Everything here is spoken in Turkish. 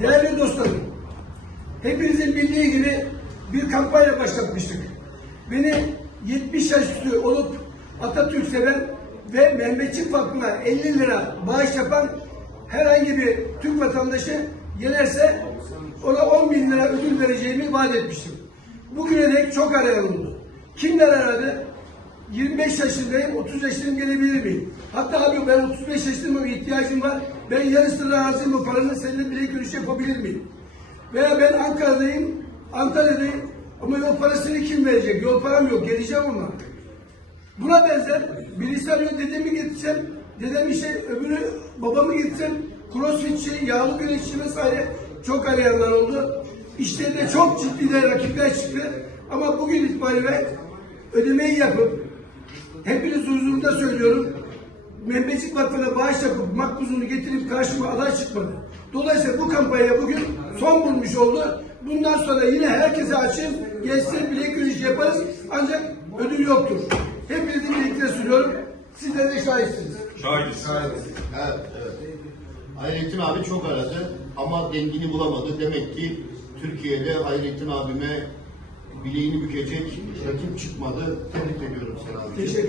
Değerli dostlarım, hepinizin bildiği gibi bir kampanya başlatmıştık. Beni 70 yaş üstü olup Atatürk seven ve Mehmetçik Vakfı'na 50 lira bağış yapan herhangi bir Türk vatandaşı yenerse ona 10 bin lira ödül vereceğimi vaat etmiştim. Bugüne dek çok arayan oldu. Kimler aradı? 25 yaşındayım, 30 yaşındayım gelebilir miyim? Hatta abi ben 35 yaşındayım, ihtiyacım var. Ben yarısını razıyım bu paranın seninle bile görüş yapabilir miyim? Veya ben Ankara'dayım, Antalya'dayım ama yol parasını kim verecek? Yol param yok, geleceğim ama. Buna benzer bilgisayar yok dedemi getirsem, dedem işte öbürü babamı getirsem, crossfitçi, yağlı güreşçi vesaire çok arayanlar oldu. İşte de çok ciddi de rakipler çıktı. Ama bugün itibariyle ödemeyi yapıp hepiniz huzurunda söylüyorum. Mehmetçik Vakfı'na bağış yapıp makbuzunu getirip karşıma aday çıkmadı. Dolayısıyla bu kampanya bugün son bulmuş oldu. Bundan sonra yine herkese açın. Gelsin bilek güreşi yaparız. Ancak ödül yoktur. Hepinizin birlikte söylüyorum. Sizler de şahitsiniz. Şahidiz. Evet, evet. Hayrettin abi çok aradı ama dengini bulamadı. Demek ki Türkiye'de Hayrettin abime bileğini bükecek rakip çıkmadı. Tebrik ediyorum seni abi. Teşekkür